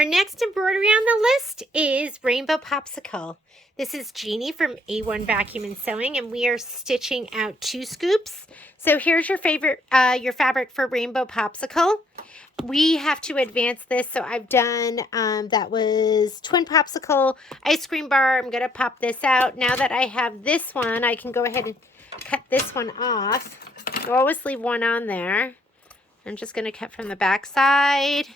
Our next embroidery on the list is Rainbow Popsicle. This is Jeannie from A1 Vacuum and Sewing, and we are stitching out 2 scoops. So here's your fabric for Rainbow Popsicle. We have to advance this, so I've done, that was Twin Popsicle ice cream bar. I'm going to pop this out. Now that I have this one, I can go ahead and cut this one off. I always leave one on there. I'm just going to cut from the back side.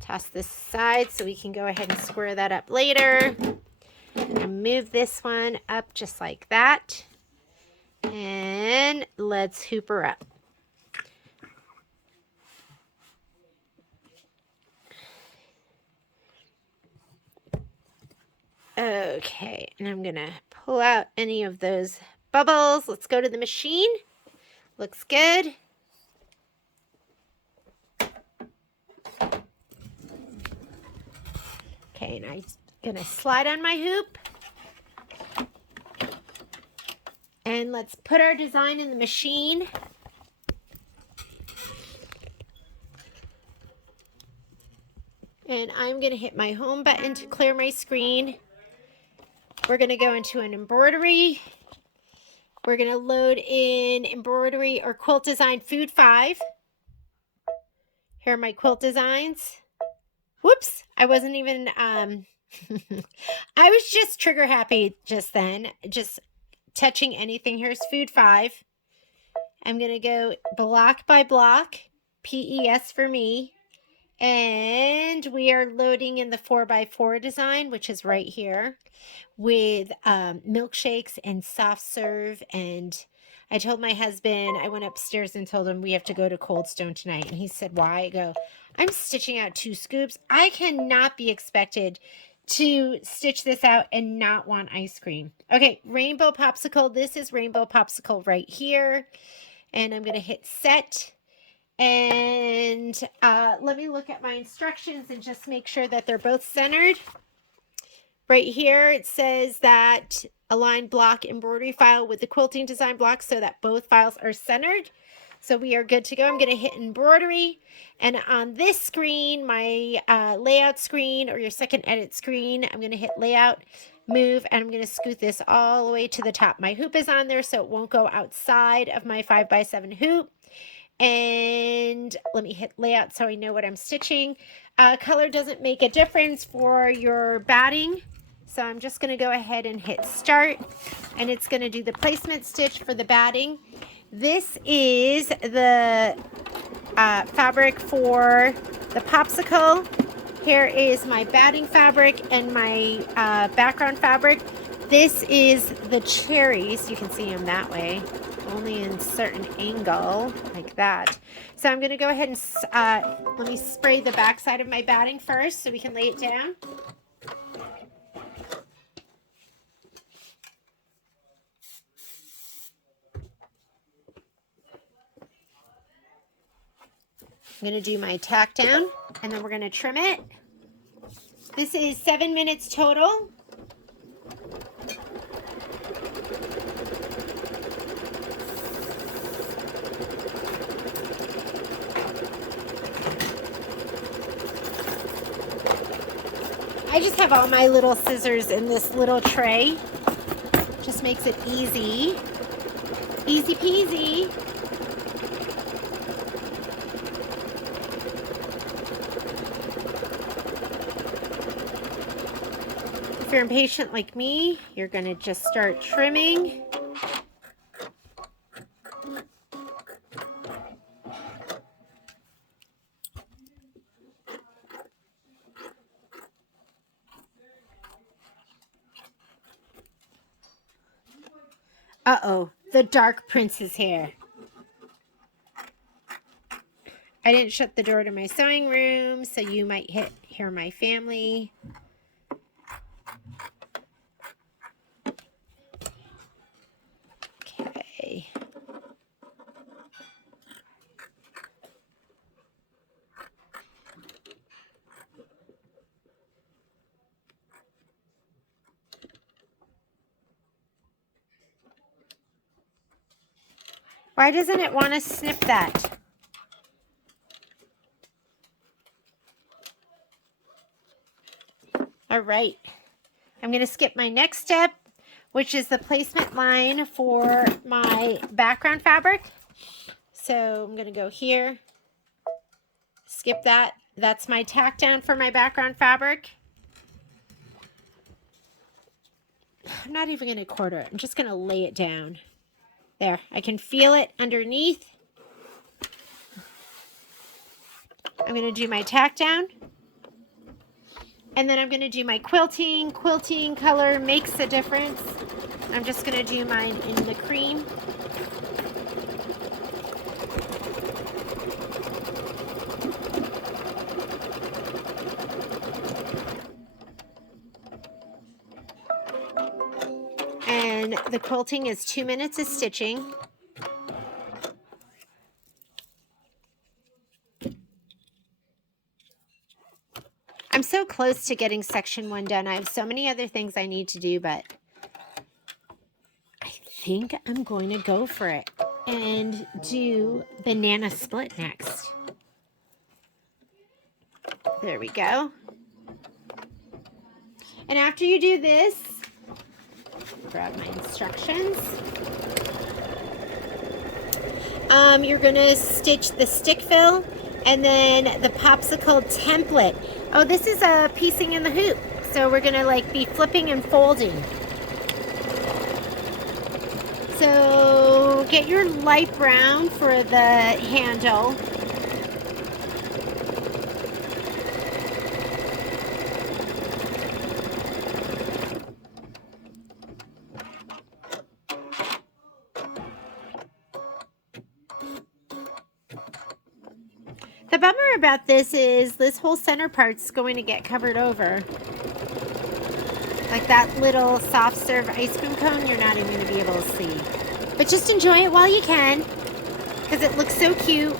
Toss this aside so we can go ahead and square that up later. And move this one up just like that. And let's hoop her up. Okay, and I'm going to pull out any of those bubbles. Let's go to the machine. Looks good. Okay, and I'm going to slide on my hoop. And let's put our design in the machine. And I'm going to hit my home button to clear my screen. We're going to go into an embroidery. We're going to load in embroidery or quilt design food 5. Here are my quilt designs. Whoops, I wasn't even, I was just trigger happy just then, just touching anything. Here's food 5. I'm going to go block by block, PES for me. And we are loading in the 4x4 design, which is right here, with milkshakes and soft serve. And I told my husband, I went upstairs and told him we have to go to Cold Stone tonight. And he said, why? I go, I'm stitching out 2 scoops. I cannot be expected to stitch this out and not want ice cream. Okay, Rainbow Popsicle. This is Rainbow Popsicle right here. And I'm going to hit set. And let me look at my instructions and just make sure that they're both centered. Right here, it says that align block embroidery file with the quilting design block so that both files are centered. So we are good to go. I'm going to hit embroidery. And on this screen, my layout screen or your second edit screen, I'm going to hit layout, move, and I'm going to scoot this all the way to the top. My hoop is on there so it won't go outside of my 5x7 hoop. And let me hit layout so I know what I'm stitching. Color doesn't make a difference for your batting. So I'm just going to go ahead and hit start. And it's going to do the placement stitch for the batting. This is the fabric for the popsicle. Here is my batting fabric and my background fabric. This is the cherries. You can see them that way. Only in certain angle like that. So I'm going to go ahead and let me spray the back side of my batting first so we can lay it down. I'm going to do my tack down and then we're going to trim it. This is 7 minutes total. I just have all my little scissors in this little tray. Just makes it easy. Easy peasy. If you're impatient like me, you're going to just start trimming. Uh-oh, the dark prince is here. I didn't shut the door to my sewing room, so you might hear my family. Okay. Why doesn't it want to snip that? All right, I'm going to skip my next step, which is the placement line for my background fabric. So I'm going to go here, skip that. That's my tack down for my background fabric. I'm not even going to quarter it. I'm just going to lay it down. There, I can feel it underneath. I'm going to do my tack down. And then I'm going to do my quilting. Quilting color makes a difference. I'm just going to do mine in the cream. And the quilting is 2 minutes of stitching. I'm so close to getting section 1 done. I have so many other things I need to do, but I think I'm going to go for it and do banana split next. There we go. And after you do this, grab my instructions. You're going to stitch the stick fill and then the popsicle template. Oh, this is a piecing in the hoop. So we're going to like be flipping and folding. So get your light brown for the handle. The bummer about this is this whole center part's going to get covered over. Like that little soft serve ice cream cone, you're not even going to be able to see. But just enjoy it while you can, because it looks so cute.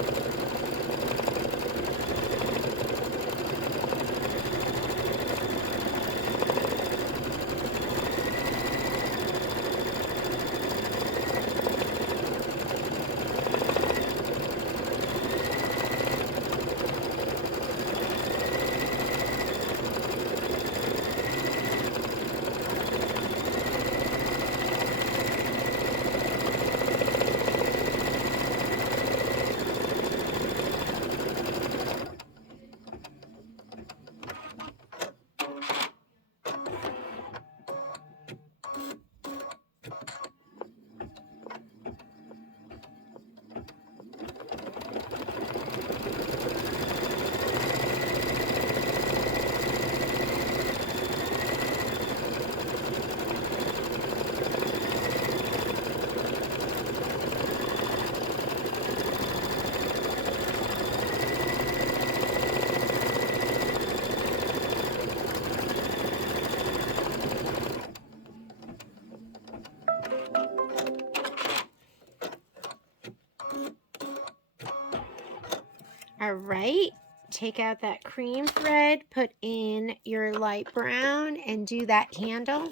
All right, take out that cream thread, put in your light brown, and do that handle,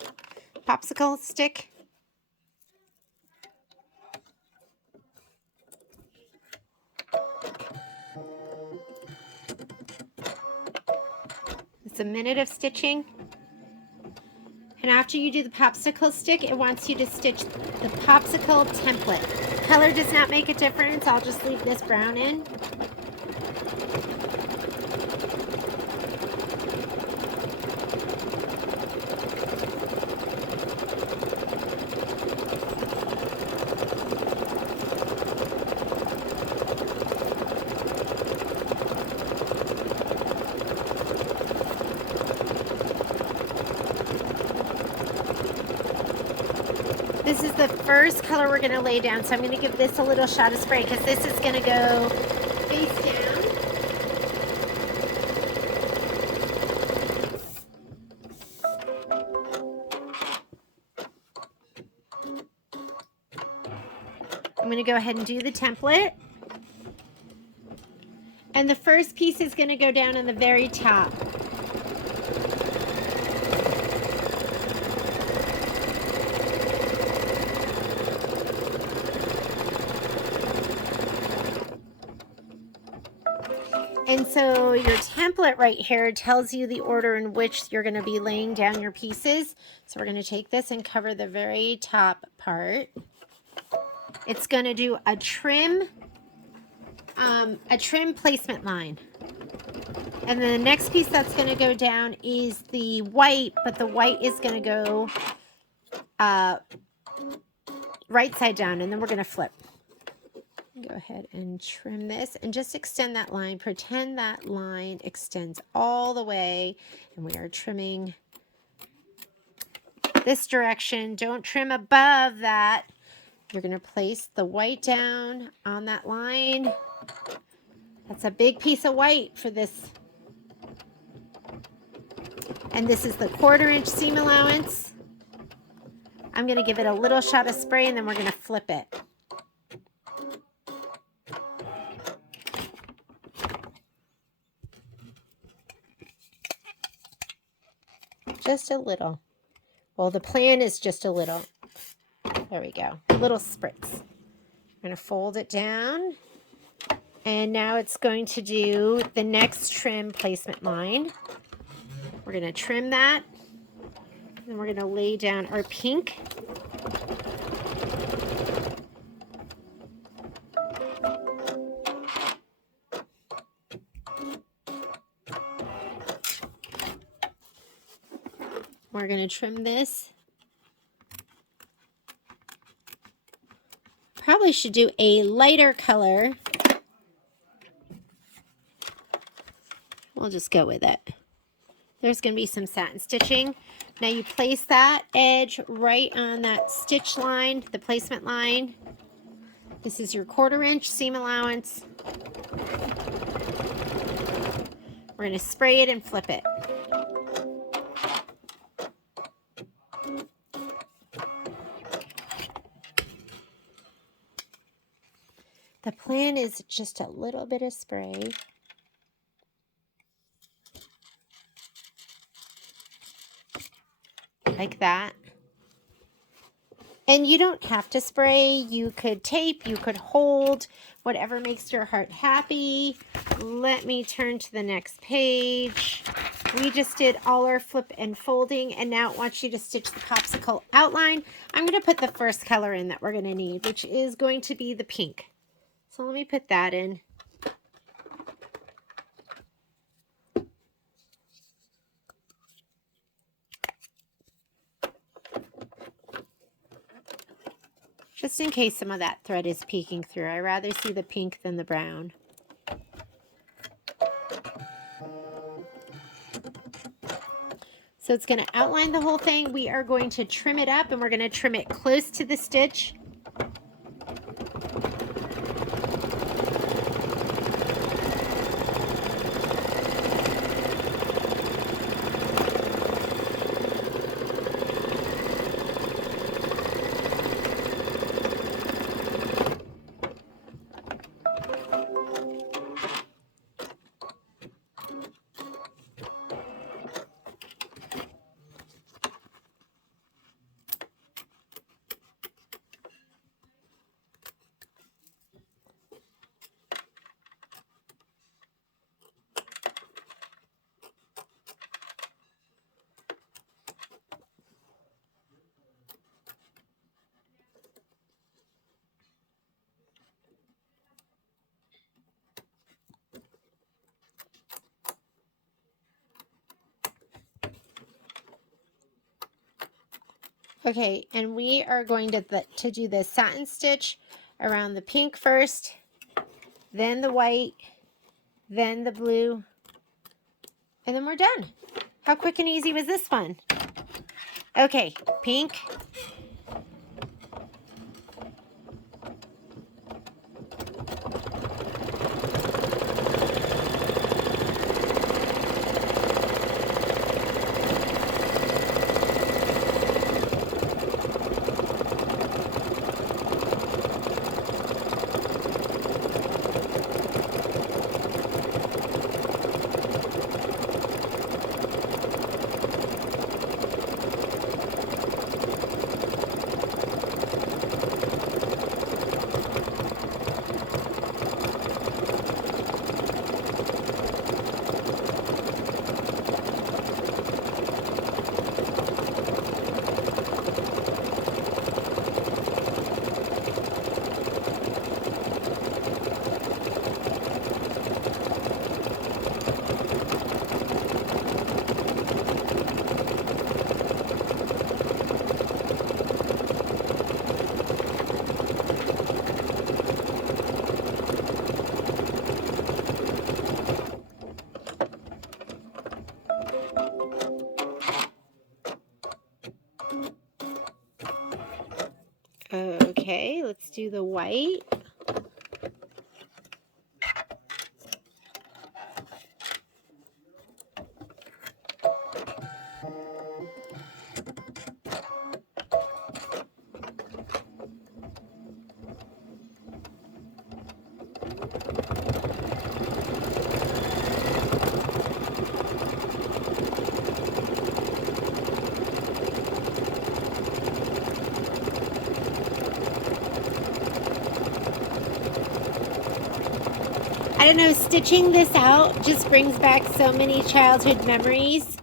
popsicle stick. It's a minute of stitching. And after you do the popsicle stick, it wants you to stitch the popsicle template. Color does not make a difference. I'll just leave this brown in. This is the first color we're going to lay down, so I'm going to give this a little shot of spray because this is going to go face down. I'm going to go ahead and do the template. And the first piece is going to go down on the very top. And So your template right here tells you the order in which you're going to be laying down your pieces. So we're going to take this and cover the very top part. It's going to do a trim placement line. And then the next piece that's going to go down is the white, but the white is going to go right side down, and then we're going to flip. Go ahead and trim this and just extend that line. Pretend that line extends all the way, and we are trimming this direction. Don't trim above that. You're going to place the white down on that line. That's a big piece of white for this. And this is the 1/4 inch seam allowance. I'm going to give it a little shot of spray, and then we're going to flip it. Just a little. Well, the plan is just a little. There we go. A little spritz. I'm going to fold it down. And now it's going to do the next trim placement line. We're going to trim that. And we're going to lay down our pink. We're going to trim this. Probably should do a lighter color. We'll just go with it. There's going to be some satin stitching. Now you place that edge right on that stitch line, the placement line. This is your 1/4 inch seam allowance. We're going to spray it and flip it. The plan is just a little bit of spray. Like that. And you don't have to spray. You could tape, you could hold, whatever makes your heart happy. Let me turn to the next page. We just did all our flip and folding, and now it wants you to stitch the popsicle outline. I'm going to put the first color in that we're going to need, which is going to be the pink. So let me put that in. Just in case some of that thread is peeking through. I rather see the pink than the brown. So it's going to outline the whole thing. We are going to trim it up, and we're going to trim it close to the stitch. Okay, and we are going to do the satin stitch around the pink first, then the white, then the blue, and then we're done. How quick and easy was this one? Okay, pink. do the white. I don't know, stitching this out just brings back so many childhood memories.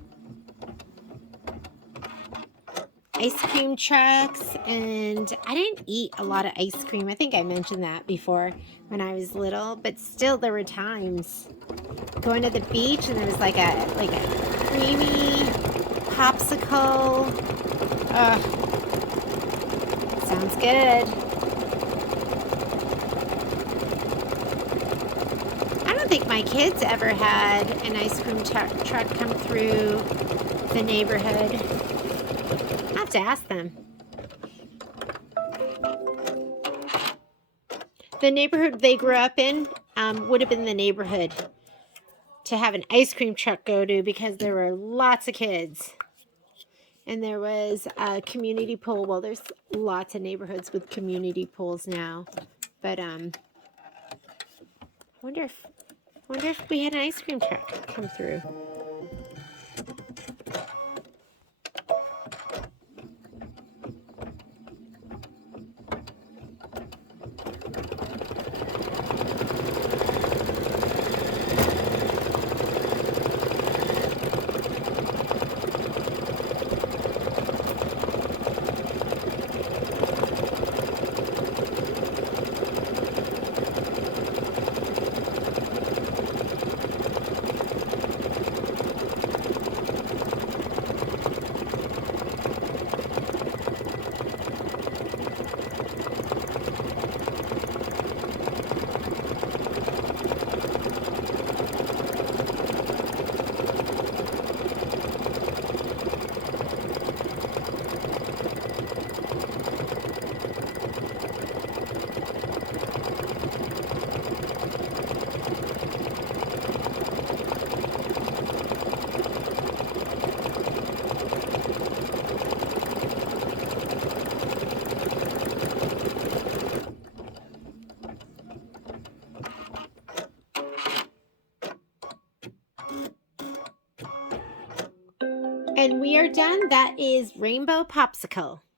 Ice cream trucks, and I didn't eat a lot of ice cream. I think I mentioned that before when I was little, but still there were times going to the beach and there was like a creamy popsicle. Sounds good. I don't think my kids ever had an ice cream truck come through the neighborhood. I'll have to ask them. The neighborhood they grew up in would have been the neighborhood to have an ice cream truck go to, because there were lots of kids. And there was a community pool. Well, there's lots of neighborhoods with community pools now. But I wonder if we had an ice cream truck come through. And we are done. That is Rainbow Popsicle.